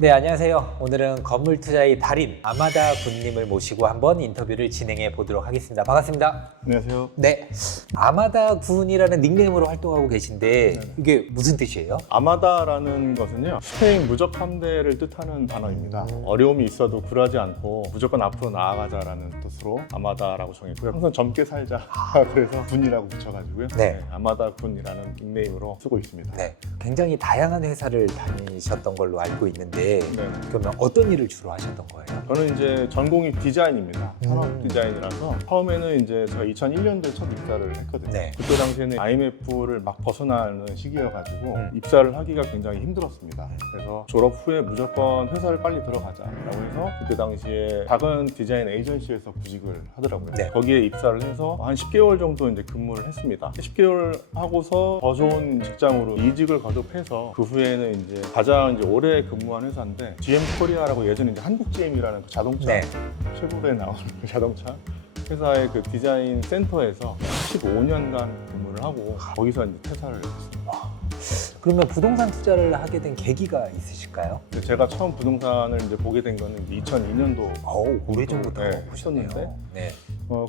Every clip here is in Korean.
네, 안녕하세요. 오늘은 건물 투자의 달인 아마다 군님을 모시고 한번 인터뷰를 진행해 보도록 하겠습니다. 반갑습니다. 안녕하세요. 네, 아마다 군이라는 닉네임으로 활동하고 계신데 이게 무슨 뜻이에요? 아마다라는 것은요, 스페인 무적 함대를 뜻하는 단어입니다. 어려움이 있어도 굴하지 않고 무조건 앞으로 나아가자라는 뜻으로 아마다라고 정했고요. 항상 젊게 살자. 그래서 군이라고 붙여가지고요. 네. 아마다 군이라는 닉네임으로 쓰고 있습니다. 네, 굉장히 다양한 회사를 다니셨던 걸로 알고 있는데 네. 그러면 어떤 일을 주로 하셨던 거예요? 저는 이제 전공이 디자인입니다. 산업 디자인이라서 처음에는 이제 제가 2001년도에 첫 입사를 했거든요. 네. 그때 당시에는 IMF를 막 벗어나는 시기여가지고 입사를 하기가 굉장히 힘들었습니다. 그래서 졸업 후에 무조건 회사를 빨리 들어가자라고 해서 그때 당시에 작은 디자인 에이전시에서 구직을 하더라고요. 네. 거기에 입사를 해서 한 10개월 정도 이제 근무를 했습니다. 10개월 하고서 더 좋은 직장으로 이직을 거듭해서 그 후에는 이제 가장 이제 오래 근무한 회사인데 GM 코리아라고 예전에 이제 한국 GM이라는 그 자동차 네. 최고에 나오는 그 자동차 회사의 그 디자인 센터에서 15년간 근무를 하고 거기서 이제 퇴사를 했습니다. 그러면 부동산 투자를 하게 된 계기가 있으실까요? 제가 처음 부동산을 이제 보게 된 거는 2002년도 오래전부터 네, 보셨네요. 했었는데 네.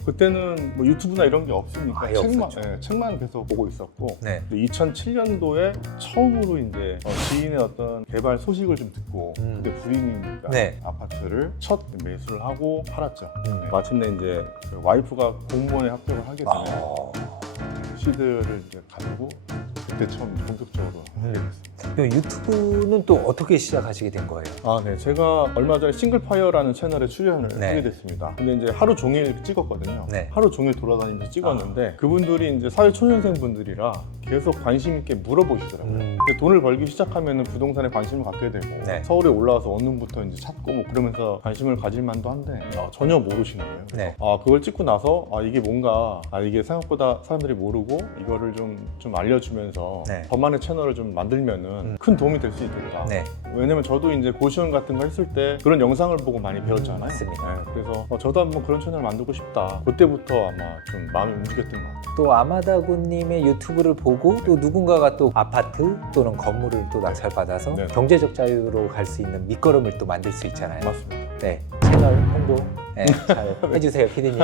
그때는 뭐 유튜브나 이런 게 없으니까 아예 책만, 없었죠. 책만 계속 보고 있었고 네. 2007년도에 처음으로 이제 지인의 어떤 개발 소식을 좀 듣고 그때 불임이니까 네. 아파트를 첫 매수를 하고 팔았죠. 음. 마침내 이제 그 와이프가 공무원에 합격을 하게 되면 시드를 이제 가지고 그때 처음 본격적으로 하게 됐습니다. 그럼 유튜브는 또 어떻게 시작하시게 된 거예요? 아, 네. 제가 얼마 전에 싱글파이어라는 채널에 출연을 네. 하게 됐습니다. 근데 이제 하루 종일 찍었거든요. 네. 하루 종일 돌아다니면서 찍었는데 그분들이 이제 사회초년생 분들이라 계속 관심 있게 물어보시더라고요. 근데 돈을 벌기 시작하면 부동산에 관심을 갖게 되고 네. 서울에 올라와서 원룸부터 이제 찾고 뭐 그러면서 관심을 가질 만도 한데 전혀 모르시는 거예요. 네. 그걸 찍고 나서 이게 뭔가 이게 생각보다 사람들이 모르고 이거를 좀 알려주면서 네. 저만의 채널을 좀 만들면은 큰 도움이 될 수 있겠다. 네. 왜냐면 저도 이제 고시원 같은 거 했을 때 그런 영상을 보고 많이 배웠잖아요. 맞습니다. 네, 그래서 저도 한번 그런 채널 만들고 싶다. 그때부터 아마 좀 마음이 움직였던 것 같아요. 또 아마다군님의 유튜브를 보고 또 누군가가 또 아파트 또는 건물을 또 낙찰받아서 네. 경제적 자유로 갈 수 있는 밑거름을 또 만들 수 있잖아요. 맞습니다. 네, 채널 홍보 네, 잘 해주세요, 피디님.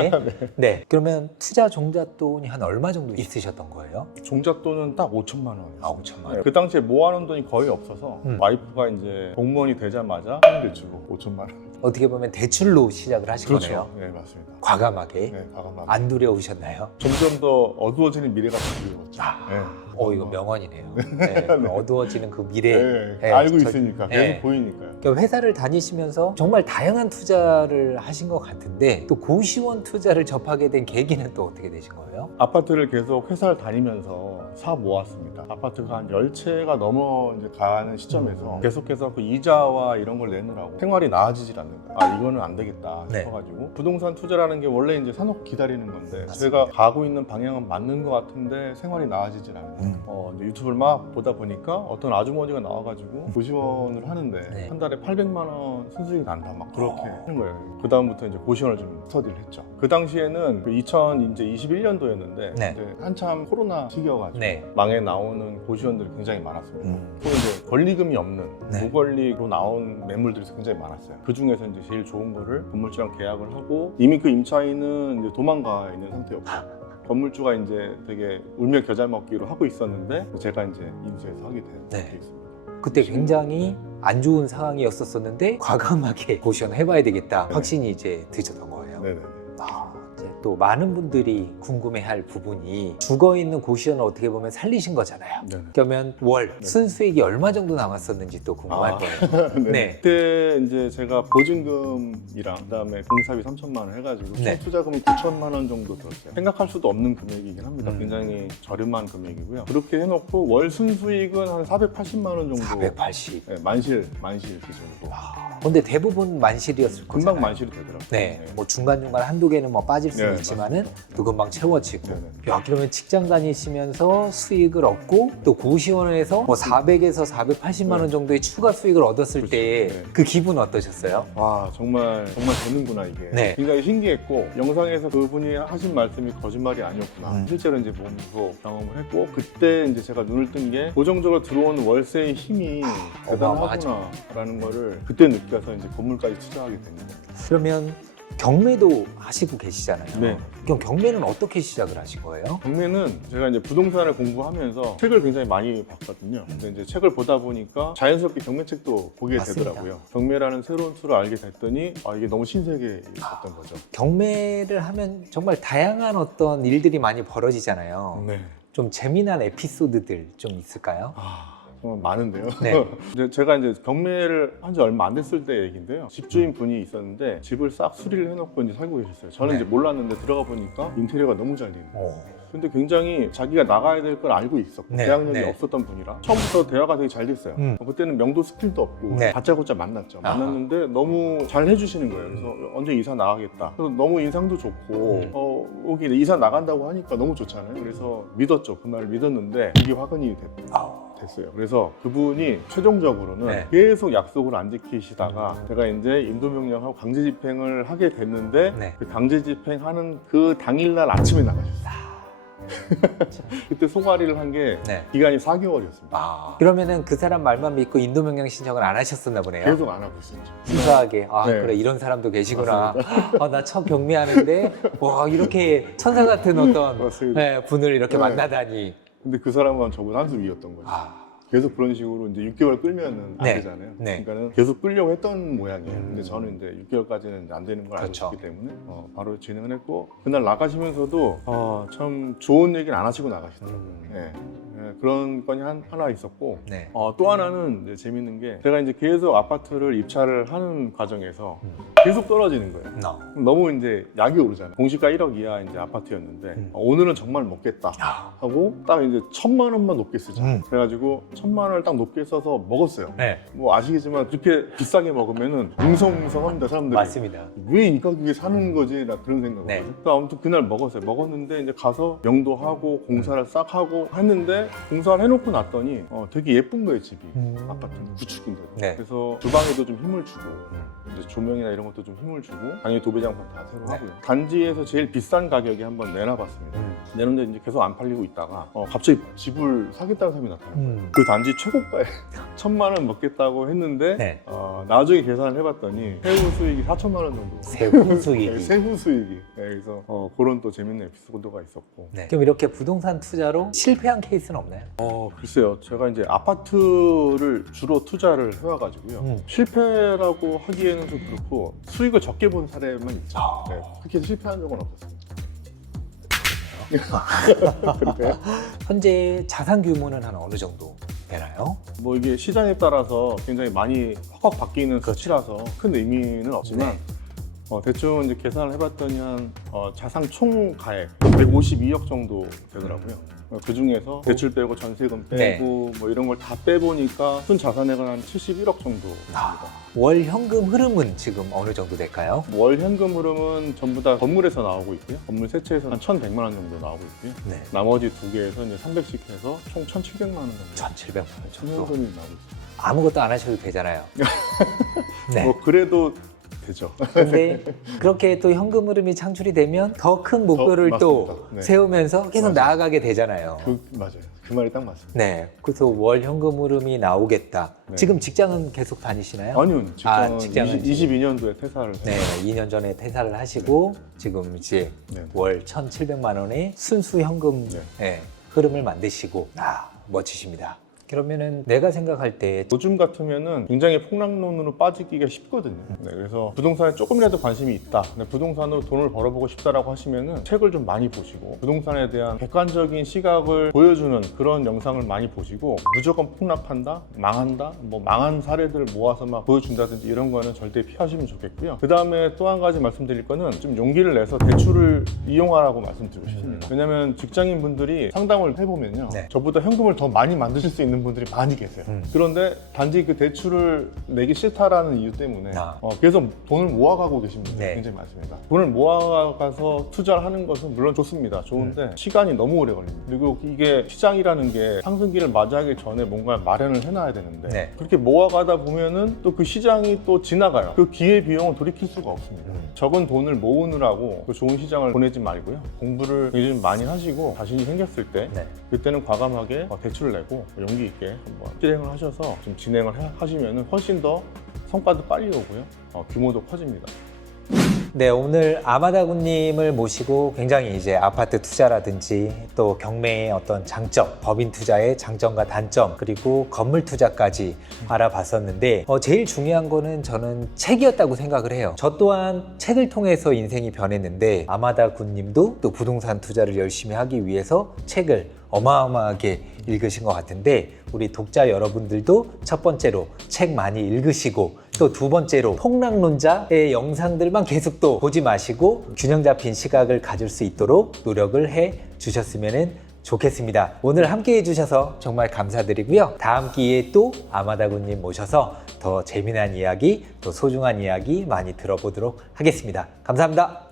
네. 그러면 투자 종잣돈이 한 얼마 정도 있으셨던 거예요? 종잣돈은 딱 5천만 원이에요. 5천만 원. 그 당시에 모아놓은 돈이 거의 없어서 음. 와이프가 이제 공무원이 되자마자 편의를 주고 5천만 원. 어떻게 보면 대출로 시작을 하신 거네요. 네, 맞습니다. 과감하게. 네, 과감하게. 안 두려우셨나요? 점점 더 어두워지는 미래가 더 두려웠죠. 네. 이거 명언이네요. 네, 어두워지는 그 미래. 네, 네, 알고 저- 있으니까 네. 계속 보이니까요. 그러니까 회사를 다니시면서 정말 다양한 투자를 하신 것 같은데 또 고시원 투자를 접하게 된 계기는 또 어떻게 되신 거예요? 아파트를 계속 회사를 다니면서 사 모았습니다. 아파트가 한 10채가 넘어 이제 가는 시점에서 계속해서 그 이자와 이런 걸 내느라고 생활이 나아지질 않는 거예요. 이거는 안 되겠다 네. 싶어가지고 부동산 투자라는 게 원래 이제 사놓고 기다리는 건데 제가 가고 있는 방향은 맞는 것 같은데 생활이 나아지질 않는 거예요. 이제 유튜브를 막 보다 보니까 어떤 아주머니가 나와가지고 고시원을 하는데 네. 한 달에 800만 원 순수익이 난다 막 그렇게 하는 거예요. 그 다음부터 이제 고시원을 좀 스터디를 했죠. 그 당시에는 2021년도였는데 네. 이제 한참 코로나 시기여가지고 네. 망에 나오는 고시원들이 굉장히 많았습니다. 또 이제 권리금이 없는 네. 무권리로 나온 매물들이 굉장히 많았어요. 그 중에서 이제 제일 좋은 거를 건물주랑 계약을 하고 이미 그 임차인은 이제 도망가 있는 상태였고 건물주가 이제 되게 울며 겨자 먹기로 하고 있었는데 제가 이제 인수해서 하게 네. 됐습니다. 그때 굉장히 안 좋은 상황이었었는데 과감하게 고시원 해봐야 되겠다 확신이 이제 드셨던 거예요. 네네. 이제 또 많은 분들이 궁금해할 부분이 죽어 있는 고시원을 어떻게 보면 살리신 거잖아요. 네네. 그러면 월 네. 순수익이 얼마 정도 남았었는지 또 궁금할 거예요. 네. 네. 그때 이제 제가 보증금이랑 그다음에 공사비 3천만 원 해가지고 총 네. 투자금이 9천만 원 정도 들었어요. 생각할 수도 없는 금액이긴 합니다. 음. 굉장히 저렴한 금액이고요. 그렇게 해놓고 월 순수익은 한 480만 원 정도. 480. 네, 만실 기준으로. 근데 대부분 만실이었을 거잖아요. 금방 만실이 되더라고요. 네, 뭐 중간중간 한두 개는 뭐 빠질 수는 네, 있지만은 또 금방 채워지고. 네네. 야, 그러면 직장 다니시면서 수익을 얻고 또 고시원에서 뭐 400에서 480만 원 정도의 추가 수익을 얻었을 그렇죠. 때 네. 그 기분 어떠셨어요? 와 정말 되는구나 이게. 네. 굉장히 신기했고 영상에서 그분이 하신 말씀이 거짓말이 아니었구나. 실제로 이제 몸으로 경험을 했고 그때 이제 제가 눈을 뜬 게 고정적으로 들어오는 월세의 힘이 어마어마하죠. 대단하구나라는 거를 그때 느껴서 이제 건물까지 투자하게 된 거예요. 그러면 경매도 하시고 계시잖아요. 네. 그럼 경매는 어떻게 시작을 하신 거예요? 경매는 제가 이제 부동산을 공부하면서 책을 굉장히 많이 봤거든요. 근데 이제 책을 보다 보니까 자연스럽게 경매책도 보게 맞습니다. 되더라고요. 경매라는 새로운 툴을 알게 됐더니 이게 너무 신세계였던 거죠. 경매를 하면 정말 다양한 어떤 일들이 많이 벌어지잖아요. 네. 좀 재미난 에피소드들 좀 있을까요? 정말 많은데요. 네. 이제 제가 이제 경매를 한 지 얼마 안 됐을 때 얘기인데요. 집주인 분이 있었는데 집을 싹 수리를 해놓고 이제 살고 계셨어요. 저는 네. 이제 몰랐는데 들어가 보니까 인테리어가 너무 잘 돼 있는 거예요. 오. 근데 굉장히 자기가 나가야 될 걸 알고 있었고 네, 대학력이 네. 없었던 분이라 처음부터 대화가 되게 잘 됐어요. 그때는 명도 스킬도 없고 네. 다짜고짜 만났죠. 아하. 만났는데 너무 잘 해주시는 거예요. 그래서 언제 이사 나가겠다. 그래서 너무 인상도 좋고 여기 이사 나간다고 하니까 너무 좋잖아요. 그래서 믿었죠. 그 말을 믿었는데 이게 화근이 됐어요. 그래서 그분이 최종적으로는 네. 계속 약속을 안 지키시다가 제가 이제 인도명령하고 강제집행을 하게 됐는데 네. 그 강제집행하는 그 당일날 아침에 나가셨어요. 그때 소가리를 한 게 네. 기간이 4개월이었습니다. 그러면은 그 사람 말만 믿고 인도명령 신청을 안 하셨었나 보네요. 계속 안 하고 있었죠. 순수하게 네. 그래 이런 사람도 계시구나. 나 첫 경매하는데 와 이렇게 천사 같은 어떤 맞습니다. 네, 분을 이렇게 네. 만나다니. 근데 그 사람은 저보다 한 수 위였던 거죠. 계속 그런 식으로 이제 6개월 끌면은 안 네. 되잖아요. 네. 그러니까는 계속 끌려고 했던 모양이에요. 근데 저는 이제 6개월까지는 안 되는 걸 그렇죠. 알고 있기 때문에 바로 진행을 했고 그날 나가시면서도 참 좋은 얘기는 안 하시고 나가시더라고요. 네. 네, 그런 건이 하나 있었고 네. 또 하나는 이제 재밌는 게 제가 이제 계속 아파트를 입찰을 하는 과정에서 계속 떨어지는 거예요. 너무 이제 약이 오르잖아요. 공시가 1억 이하 이제 아파트였는데 오늘은 정말 먹겠다 하고 딱 이제 1,000만 원만 높게 쓰자. 그래가지고 1,000만 원을 딱 높게 써서 먹었어요. 네. 뭐 아시겠지만 그렇게 비싸게 먹으면은 웅성웅성합니다 사람들이. 맞습니다. 왜 이 가격에 사는 거지? 나 그런 생각을 네. 했어요. 아무튼 그날 먹었어요. 먹었는데 이제 가서 명도하고 공사를 싹 하고 했는데 공사를 해놓고 났더니 되게 예쁜 거예요 집이. 아파트는 구축인데도. 네. 그래서 주방에도 좀 힘을 주고 이제 조명이나 이런 것도 좀 힘을 주고 당연히 도배장판 다 새로 네. 하고요. 단지에서 제일 비싼 가격에 한번 내놔봤습니다. 내놓는데 이제 계속 안 팔리고 있다가 갑자기 집을 사겠다는 사람이 나타나요. 그 단지 최고가에 1,000만 원 먹겠다고 했는데 네. 나중에 계산을 해봤더니 세후 수익이 4천만 원 정도. 세후 수익이. 네, 세후 수익이. 네, 그래서 그런 또 재밌는 에피소드가 있었고. 네. 그럼 이렇게 부동산 투자로 실패한 케이스는 없나요? 글쎄요. 제가 이제 아파트를 주로 투자를 해와가지고요. 실패라고 하기에는 좀 그렇고 수익을 적게 본 사례만 있죠. 네, 그렇게 실패한 적은 없었습니다. 그럴까요? 현재 자산 규모는 한 어느 정도 되나요? 뭐 이게 시장에 따라서 굉장히 많이 확확 바뀌는 수치라서 큰 의미는 없지만 네. 대충 이제 계산을 해봤더니 한 자산 총 가액 152억 정도 되더라고요. 그 중에서 대출 빼고 전세금 빼고 네. 뭐 이런 걸 다 빼보니까 순 자산액은 한 71억 정도 됩니다. 월 현금 흐름은 지금 어느 정도 될까요? 월 현금 흐름은 전부 다 건물에서 나오고 있고요. 건물 세 채에서 한 1,100만 원 정도 나오고 있고요. 네. 나머지 두 개에서 이제 300씩 해서 총 1,700만 원 정도. 1,700만 원 정도. 현금이 나오고 있어요. 아무것도 안 하셔도 되잖아요. 네. 뭐 그래도 되죠. 근데 그렇게 또 현금 흐름이 창출이 되면 더 큰 목표를 또 맞습니다. 네. 세우면서 계속 맞아요. 나아가게 되잖아요. 맞아요. 그 말이 딱 맞습니다. 네. 그래서 월 현금 흐름이 나오겠다. 네. 지금 직장은 계속 다니시나요? 아니요. 직장은 22년도에 퇴사를 했어요. 네, 2년 전에 퇴사를 하시고 지금 이제 네. 월 1,700만 원의 순수 현금 네. 네, 흐름을 만드시고 멋지십니다. 그러면은 내가 생각할 때 요즘 같으면은 굉장히 폭락론으로 빠지기가 쉽거든요. 네, 그래서 부동산에 조금이라도 관심이 있다. 근데 부동산으로 돈을 벌어보고 싶다라고 하시면은 책을 좀 많이 보시고 부동산에 대한 객관적인 시각을 보여주는 그런 영상을 많이 보시고 무조건 폭락한다, 망한다, 뭐 망한 사례들을 모아서 막 보여준다든지 이런 거는 절대 피하시면 좋겠고요. 그 다음에 또 한 가지 말씀드릴 거는 좀 용기를 내서 대출을 이용하라고 말씀드리고 싶습니다. 왜냐면 직장인 분들이 상담을 해보면요, 네. 저보다 현금을 더 많이 만드실 수 있는 있는 분들이 많이 계세요. 그런데 단지 그 대출을 내기 싫다라는 이유 때문에 계속 돈을 모아가고 계신 분들이 네. 굉장히 많습니다. 돈을 모아가서 투자를 하는 것은 물론 좋습니다. 좋은데 시간이 너무 오래 걸립니다. 그리고 이게 시장이라는 게 상승기를 맞이하기 전에 뭔가 마련을 해놔야 되는데 네. 그렇게 모아가다 보면은 또 그 시장이 또 지나가요. 그 기회 비용을 돌이킬 수가 없습니다. 적은 돈을 모으느라고 그 좋은 시장을 보내지 말고요. 공부를 굉장히 많이 하시고 자신이 생겼을 때 네. 그때는 과감하게 대출을 내고 용기 있게 한번 실행을 하셔서 좀 진행을 하시면 훨씬 더 성과도 빨리 오고요. 규모도 커집니다. 네, 오늘 아마다군님을 모시고 굉장히 이제 아파트 투자라든지 또 경매의 어떤 장점, 법인 투자의 장점과 단점, 그리고 건물 투자까지 알아봤었는데 제일 중요한 거는 저는 책이었다고 생각을 해요. 저 또한 책을 통해서 인생이 변했는데 아마다군님도 또 부동산 투자를 열심히 하기 위해서 책을 어마어마하게 읽으신 것 같은데 우리 독자 여러분들도 첫 번째로 책 많이 읽으시고 또 두 번째로 폭락론자의 영상들만 계속 또 보지 마시고 균형 잡힌 시각을 가질 수 있도록 노력을 해 주셨으면 좋겠습니다. 오늘 함께 해주셔서 정말 감사드리고요. 다음 기회에 또 아마다군님 모셔서 더 재미난 이야기, 또 소중한 이야기 많이 들어보도록 하겠습니다. 감사합니다.